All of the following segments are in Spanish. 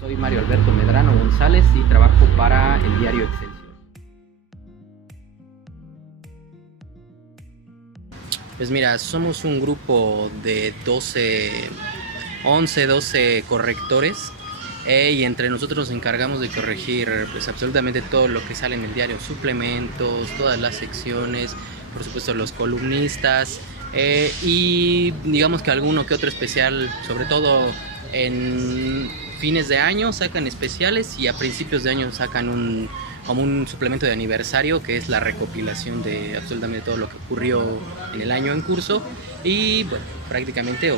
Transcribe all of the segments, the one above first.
Soy Mario Alberto Medrano González y trabajo para el diario Excelsior. Pues mira, somos un grupo de 12 correctores y entre nosotros nos encargamos de corregir pues absolutamente todo lo que sale en el diario, suplementos, todas las secciones, por supuesto los columnistas y digamos que alguno que otro especial, sobre todo en fines de año sacan especiales y a principios de año sacan como un suplemento de aniversario que es la recopilación de absolutamente todo lo que ocurrió en el año en curso. Y bueno, prácticamente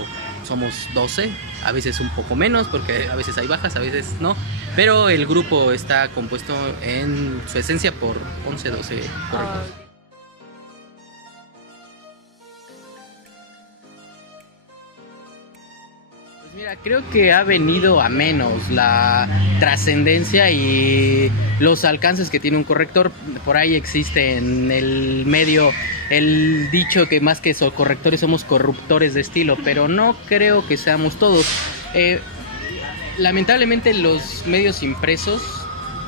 somos 12, a veces un poco menos porque a veces hay bajas, a veces no, pero el grupo está compuesto en su esencia por 11, 12 correctores. Mira, creo que ha venido a menos la trascendencia y los alcances que tiene un corrector. Por ahí existe en el medio el dicho que más que correctores somos corruptores de estilo, pero no creo que seamos todos. Lamentablemente los medios impresos,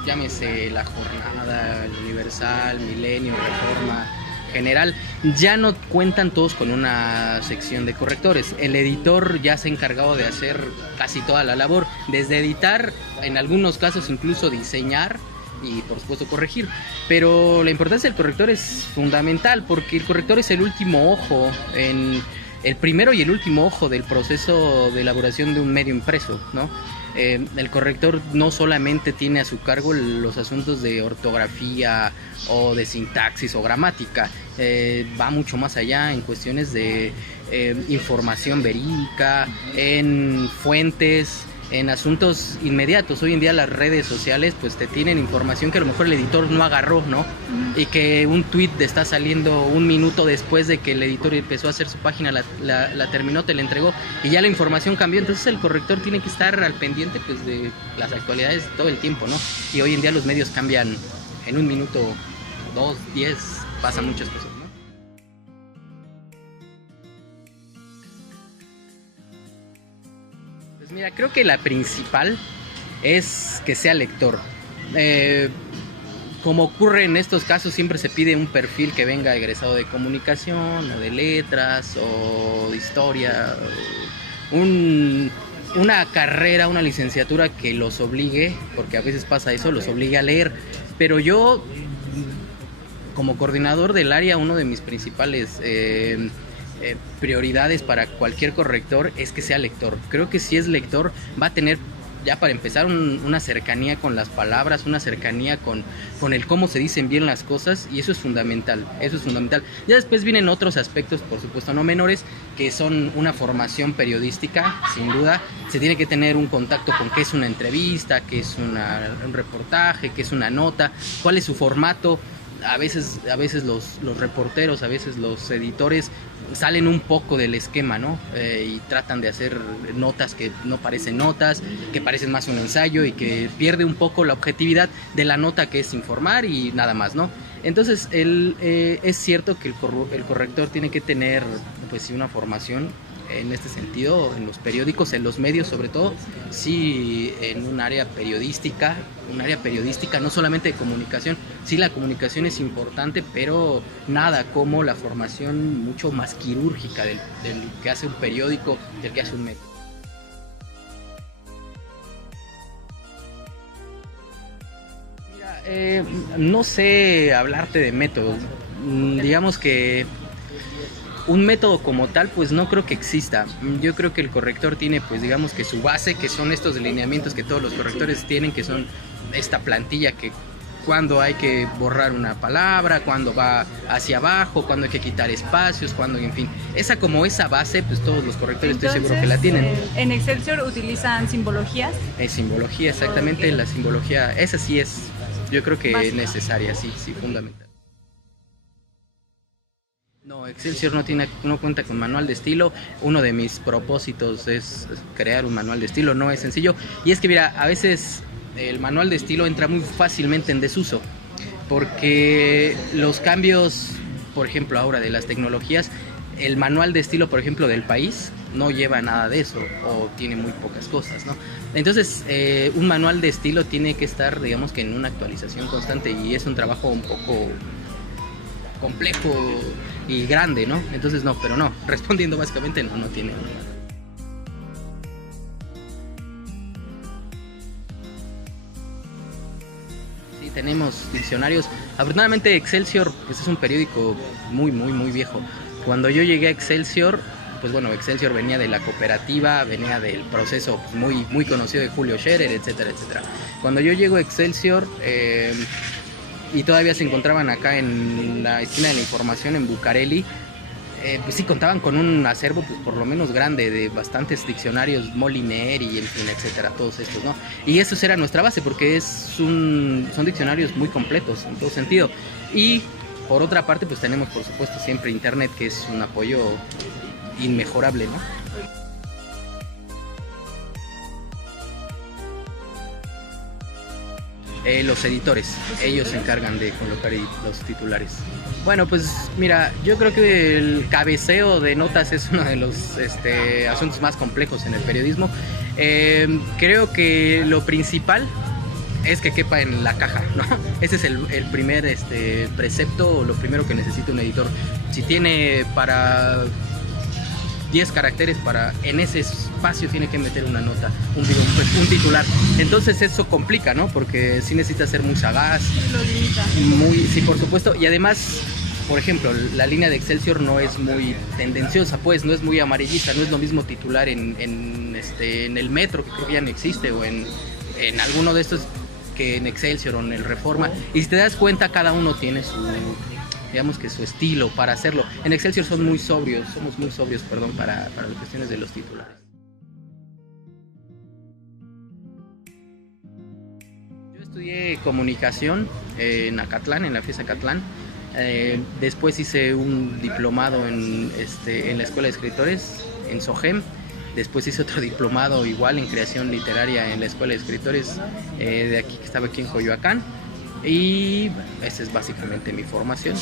llámese La Jornada, El Universal, Milenio, Reforma, General, ya no cuentan todos con una sección de correctores. El editor ya se ha encargado de hacer casi toda la labor, desde editar, en algunos casos incluso diseñar y por supuesto corregir. Pero la importancia del corrector es fundamental porque el corrector es el último ojo, el primero y el último ojo del proceso de elaboración de un medio impreso, ¿no? El corrector no solamente tiene a su cargo los asuntos de ortografía o de sintaxis o gramática, va mucho más allá en cuestiones de información verídica, en fuentes, en asuntos inmediatos. Hoy en día las redes sociales pues te tienen información que a lo mejor el editor no agarró, ¿no? Y que un tweet está saliendo un minuto después de que el editor empezó a hacer su página, la terminó, te la entregó y ya la información cambió. Entonces el corrector tiene que estar al pendiente pues de las actualidades todo el tiempo, ¿no? Y hoy en día los medios cambian en un minuto, 2, 10, pasan muchas cosas. Mira, creo que la principal es que sea lector. Como ocurre en estos casos, siempre se pide un perfil que venga egresado de comunicación, o de letras, o de historia, una carrera, una licenciatura que los obligue, porque a veces pasa eso, los obligue a leer. Pero yo, como coordinador del área, uno de mis principales prioridades para cualquier corrector es que sea lector. Creo que si es lector va a tener ya para empezar una cercanía con las palabras, una cercanía con el cómo se dicen bien las cosas, y eso es fundamental, Ya después vienen otros aspectos, por supuesto no menores, que son una formación periodística, sin duda. Se tiene que tener un contacto con qué es una entrevista, qué es un reportaje, qué es una nota, cuál es su formato. A veces los reporteros, a veces los editores salen un poco del esquema, ¿no? Y tratan de hacer notas que no parecen notas, que parecen más un ensayo y que pierde un poco la objetividad de la nota, que es informar y nada más, ¿no? Entonces es cierto que el corrector tiene que tener pues una formación en este sentido, en los periódicos, en los medios sobre todo, sí, en un área periodística, no solamente de comunicación. Sí, la comunicación es importante, pero nada como la formación mucho más quirúrgica del que hace un periódico, del que hace un medio. Mira, no sé hablarte de métodos. Digamos que un método como tal pues no creo que exista. Yo creo que el corrector tiene pues digamos que su base, que son estos lineamientos que todos los correctores tienen, que son esta plantilla, que cuando hay que borrar una palabra, cuando va hacia abajo, cuando hay que quitar espacios, cuando, en fin, esa base pues todos los correctores estoy seguro que la tienen. ¿En Excelsior utilizan simbologías? Simbología, exactamente. Okay. La simbología, esa sí es, yo creo que es necesaria, sí, fundamental. No, Excelsior no cuenta con manual de estilo. Uno de mis propósitos es crear un manual de estilo, no es sencillo. Y es que mira, a veces el manual de estilo entra muy fácilmente en desuso, porque los cambios, por ejemplo ahora de las tecnologías, el manual de estilo, por ejemplo, del país, no lleva nada de eso o tiene muy pocas cosas, ¿no? Entonces, un manual de estilo tiene que estar, digamos que en una actualización constante, y es un trabajo un poco complejo y grande, ¿no? Entonces no, pero no, respondiendo básicamente, no tiene nada. Sí, tenemos diccionarios. Afortunadamente Excelsior pues es un periódico muy viejo. Cuando yo llegué a Excelsior, pues bueno, Excelsior venía de la cooperativa, venía del proceso pues, muy conocido de Julio Scherer, etcétera. Cuando yo llego a Excelsior, y todavía se encontraban acá en la esquina de la información en Bucareli, pues sí contaban con un acervo pues por lo menos grande de bastantes diccionarios Moliner y en fin, etcétera, todos estos, ¿no? Y eso era nuestra base porque son diccionarios muy completos en todo sentido. Y por otra parte pues tenemos por supuesto siempre internet, que es un apoyo inmejorable, ¿no? Los editores, ellos se encargan de colocar los titulares. Bueno, pues mira, yo creo que el cabeceo de notas es uno de los asuntos más complejos en el periodismo. Creo que lo principal es que quepa en la caja, ¿no? Ese es el primer precepto, lo primero que necesita un editor. Si tiene para 10 caracteres, en ese espacio tiene que meter una nota, un titular. Entonces eso complica, ¿no? Porque sí necesita ser muy sagaz. Lo limita. Sí, por supuesto. Y además, por ejemplo, la línea de Excelsior no es muy tendenciosa, pues, no es muy amarillista, no es lo mismo titular en el Metro, que creo que ya no existe, o en alguno de estos, que en Excelsior o en el Reforma. Y si te das cuenta, cada uno tiene su estilo para hacerlo. En Excelsior somos muy sobrios, para las cuestiones de los titulares. Yo estudié comunicación en Acatlán, en la FIES Acatlán. Después hice un diplomado en la Escuela de Escritores, en SOGEM. Después hice otro diplomado igual en creación literaria en la Escuela de Escritores de aquí, que estaba aquí en Coyoacán. Y esa es básicamente mi formación.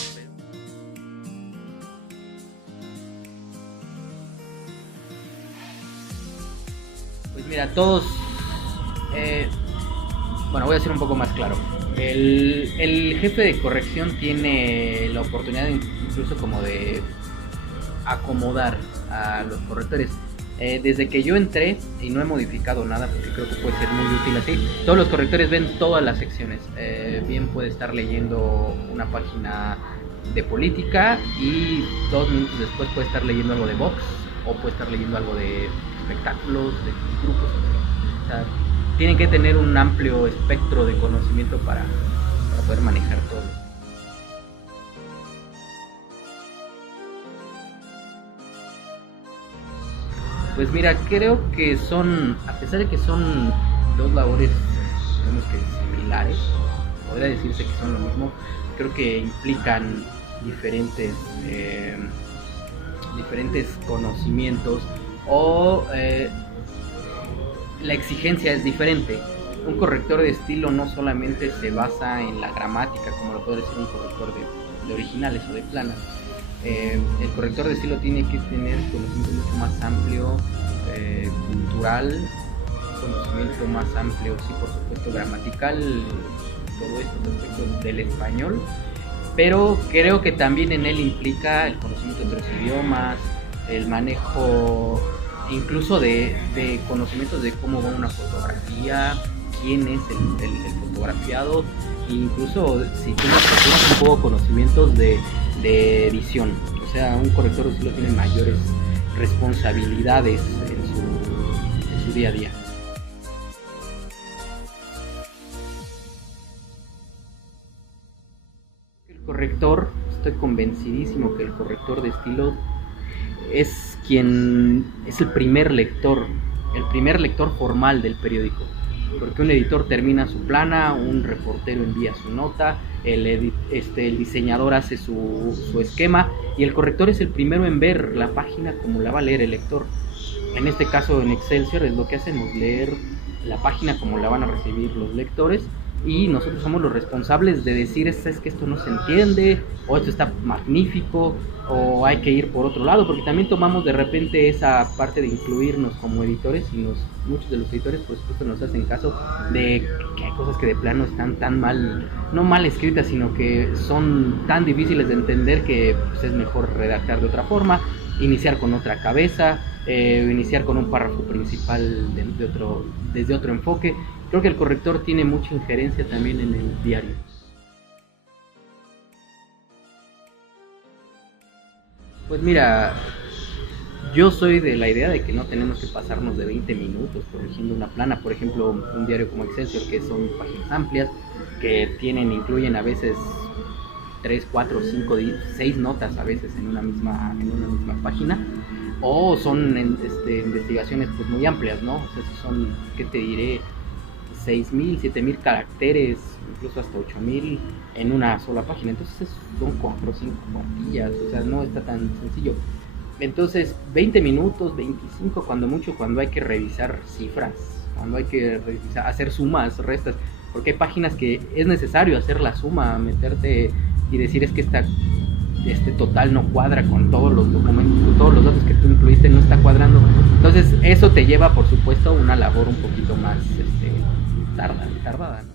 Pues mira, todos... bueno, voy a ser un poco más claro. El jefe de corrección tiene la oportunidad incluso como de acomodar a los correctores. Desde que yo entré, y no he modificado nada porque creo que puede ser muy útil así, todos los correctores ven todas las secciones. Bien puede estar leyendo una página de política y 2 minutos después puede estar leyendo algo de box, o puede estar leyendo algo de espectáculos, de grupos. O sea, tienen que tener un amplio espectro de conocimiento para poder manejar todo. Pues mira, creo que a pesar de que son 2 labores, digamos que similares, podría decirse que son lo mismo, creo que implican diferentes conocimientos, o la exigencia es diferente. Un corrector de estilo no solamente se basa en la gramática, como lo puede decir un corrector de originales o de planas. El corrector de estilo tiene que tener conocimiento mucho más amplio, cultural, conocimiento más amplio, sí, por supuesto, gramatical, todo estos aspectos del español, pero creo que también en él implica el conocimiento de otros idiomas, el manejo incluso de conocimientos de cómo va una fotografía, quién es el fotografiado, incluso si tienes un poco conocimientos de edición. O sea, un corrector de estilo tiene mayores responsabilidades en su día a día. El corrector, estoy convencidísimo que el corrector de estilo es el primer lector formal del periódico. Porque un editor termina su plana, un reportero envía su nota, el diseñador hace su esquema, y el corrector es el primero en ver la página como la va a leer el lector. En este caso en Excelsior es lo que hacemos, leer la página como la van a recibir los lectores, y nosotros somos los responsables de decir es que esto no se entiende, o esto está magnífico, o hay que ir por otro lado, porque también tomamos de repente esa parte de incluirnos como editores, y muchos de los editores por supuesto nos hacen caso de que hay cosas que de plano están tan mal, no mal escritas, sino que son tan difíciles de entender que pues, es mejor redactar de otra forma, iniciar con otra cabeza, iniciar con un párrafo principal desde otro enfoque. Creo que el corrector tiene mucha injerencia también en el diario. Pues mira, yo soy de la idea de que no tenemos que pasarnos de 20 minutos corrigiendo una plana. Por ejemplo, un diario como Excelsior, que son páginas amplias, que incluyen a veces 3, 4, 5, 6 notas a veces en una misma página, o son investigaciones pues muy amplias, ¿no? O sea, son, ¿qué te diré? 6,000, 7,000 caracteres, incluso hasta 8,000 en una sola página. Entonces son 4 o 5 cuartillas, o sea, no está tan sencillo. Entonces 20 minutos, 25 cuando mucho, cuando hay que revisar cifras, cuando hay que hacer sumas, restas, porque hay páginas que es necesario hacer la suma, meterte y decir es que este total no cuadra con todos los documentos, con todos los datos que tú incluiste, no está cuadrando. Entonces eso te lleva por supuesto a una labor un poquito más tardada, ¿no?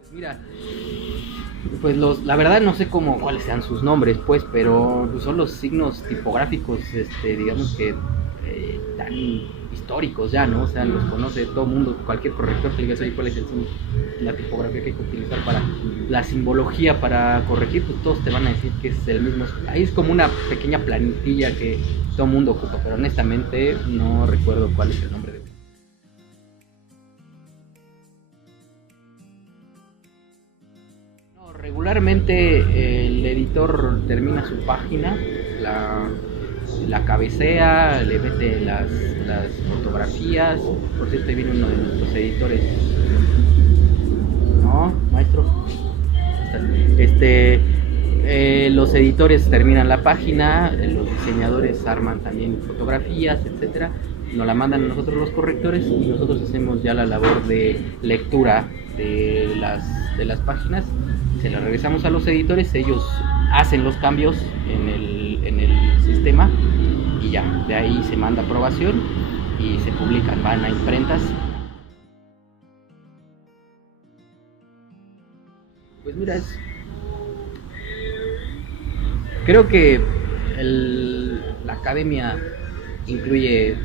Pues mira, pues la verdad no sé cuáles sean sus nombres, pues, pero son los signos tipográficos, digamos que tan históricos ya, ¿no? O sea, los conoce todo el mundo, cualquier corrector que le digas, cuál es la tipografía que hay que utilizar para la simbología para corregir, pues todos te van a decir que es el mismo. Ahí es como una pequeña plantilla que todo el mundo ocupa, pero honestamente no recuerdo cuál es el nombre de. No, regularmente el editor termina su página, la cabecea, le mete las fotografías. Por cierto, ahí viene uno de nuestros editores. ¿No, maestro? Los editores terminan la página, los diseñadores arman también fotografías, etcétera. Nos la mandan a nosotros los correctores y nosotros hacemos ya la labor de lectura de las páginas. Se las regresamos a los editores, ellos hacen los cambios en el sistema y ya, de ahí se manda aprobación y se publican, van a imprentas. Pues mira, creo que la academia incluye,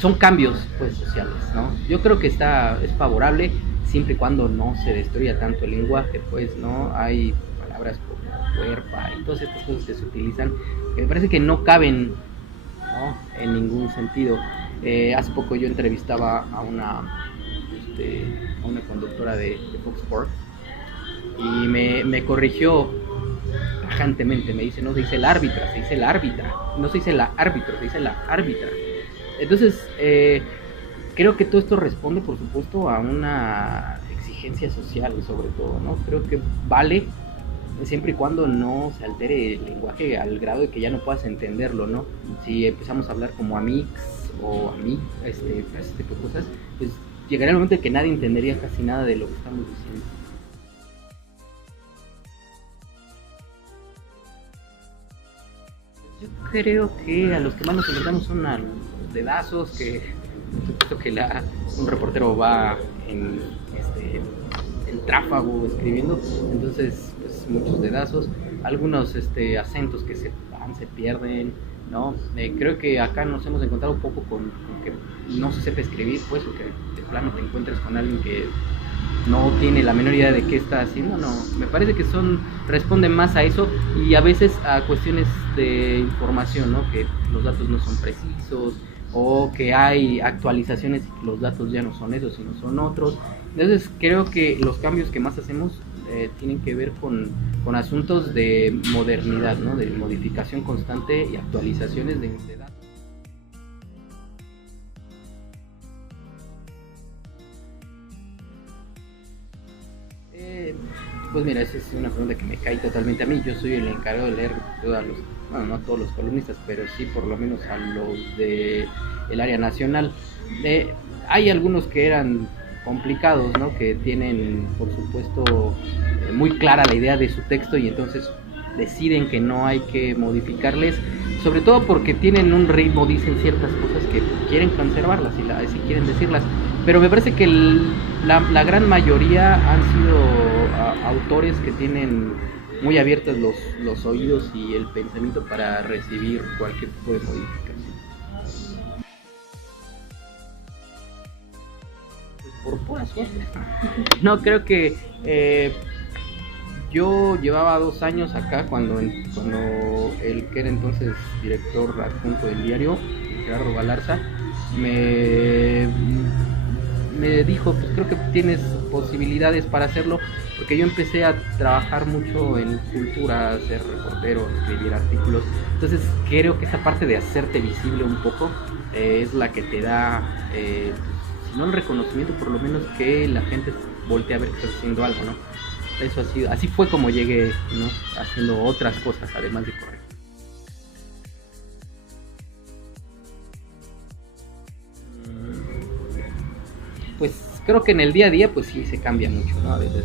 son cambios pues sociales, ¿no? Yo creo que es favorable siempre y cuando no se destruya tanto el lenguaje, pues, ¿no? Hay palabras como cuerpa y todas estas cosas que se utilizan que me parece que no caben, ¿no? En ningún sentido. Hace poco yo entrevistaba a una conductora de Fox Sports y me corrigió tajantemente, me dice, no se dice el árbitra, se dice el árbitra, no se dice la árbitro, se dice la árbitra. Entonces, creo que todo esto responde, por supuesto, a una exigencia social, sobre todo, ¿no? Creo que vale siempre y cuando no se altere el lenguaje al grado de que ya no puedas entenderlo, ¿no? Si empezamos a hablar como amix o amig, este tipo de cosas, pues llegaría el momento en que nadie entendería casi nada de lo que estamos diciendo. Yo creo que a los que más nos enfrentamos son a los dedazos, que por supuesto que un reportero va en tráfago escribiendo, entonces pues muchos dedazos, algunos acentos que se pierden, ¿no? Creo que acá nos hemos encontrado un poco con que no se sepa escribir, pues, o que de plano te encuentres con alguien que no tiene la menor idea de qué está haciendo. No, me parece que responden más a eso y a veces a cuestiones de información, ¿no? Que los datos no son precisos o que hay actualizaciones y los datos ya no son esos sino son otros. Entonces creo que los cambios que más hacemos tienen que ver con asuntos de modernidad, ¿no? De modificación constante y actualizaciones de datos. Pues mira, esa es una pregunta que me cae totalmente a mí. Yo soy el encargado de leer todos los, bueno, no a todos los columnistas, pero sí por lo menos a los de el área nacional. Hay algunos que eran complicados, ¿no? Que tienen, por supuesto, muy clara la idea de su texto y entonces deciden que no hay que modificarles, sobre todo porque tienen un ritmo, dicen ciertas cosas que quieren conservarlas y si quieren decirlas. Pero me parece que la gran mayoría han sido autores que tienen muy abiertos los oídos y el pensamiento para recibir cualquier tipo de modificación. Pues por pura suerte. No, creo que yo llevaba 2 años acá cuando el que era entonces director adjunto del diario, Gerardo Galarza, me dijo, pues creo que tienes posibilidades para hacerlo, porque yo empecé a trabajar mucho en cultura, a ser reportero, escribir artículos. Entonces creo que esta parte de hacerte visible un poco es la que te da, si no el reconocimiento, por lo menos que la gente voltee a ver que estás haciendo algo, ¿no? Eso ha sido, así fue como llegué, ¿no? Haciendo otras cosas además de correr. Pues creo que en el día a día pues sí se cambia mucho, ¿no? A veces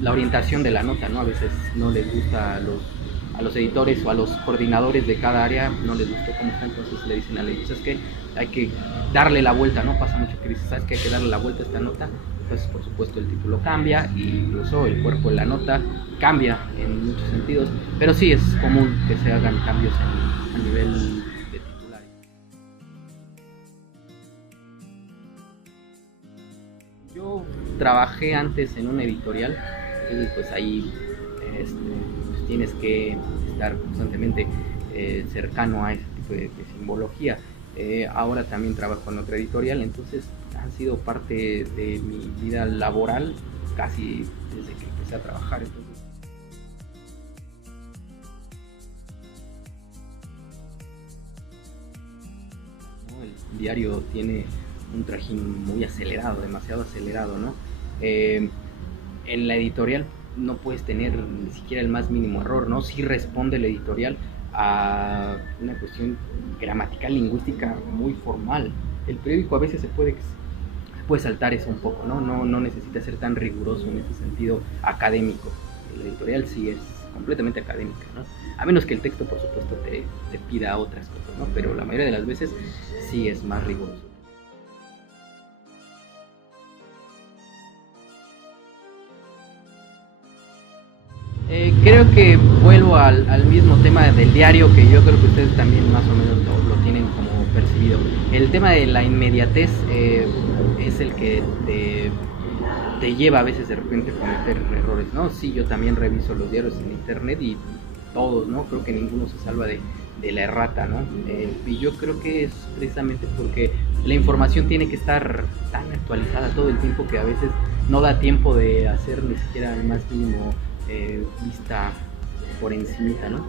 la orientación de la nota, ¿no? A veces no les gusta a los editores o a los coordinadores de cada área, no les gustó cómo está, entonces le dicen a la editora, ¿sabes qué? Hay que darle la vuelta, ¿no? Pasa mucho que dices, ¿sabes qué? Hay que darle la vuelta a esta nota. Entonces, por supuesto, el título cambia e incluso el cuerpo de la nota cambia en muchos sentidos, pero sí es común que se hagan cambios a nivel de titulares. Yo trabajé antes en una editorial, entonces pues ahí pues tienes que estar constantemente cercano a ese tipo de simbología. Ahora también trabajo en otra editorial, entonces han sido parte de mi vida laboral casi desde que empecé a trabajar. Entonces, ¿no? El diario tiene un trajín muy acelerado, demasiado acelerado, ¿no? En la editorial no puedes tener ni siquiera el más mínimo error, ¿no? Sí responde la editorial a una cuestión gramatical, lingüística muy formal. El periódico a veces se puede saltar eso un poco, ¿no? No necesita ser tan riguroso en ese sentido académico. La editorial sí es completamente académica, ¿no? A menos que el texto, por supuesto, te pida otras cosas, ¿no? Pero la mayoría de las veces sí es más riguroso. Creo que vuelvo al mismo tema del diario, que yo creo que ustedes también más o menos lo tienen como percibido. El tema de la inmediatez es el que te lleva a veces de repente a cometer errores, ¿no? Sí, yo también reviso los diarios en internet y todos, ¿no? Creo que ninguno se salva de la errata, ¿no? Y yo creo que es precisamente porque la información tiene que estar tan actualizada todo el tiempo que a veces no da tiempo de hacer ni siquiera el más mínimo vista por encimita, ¿no?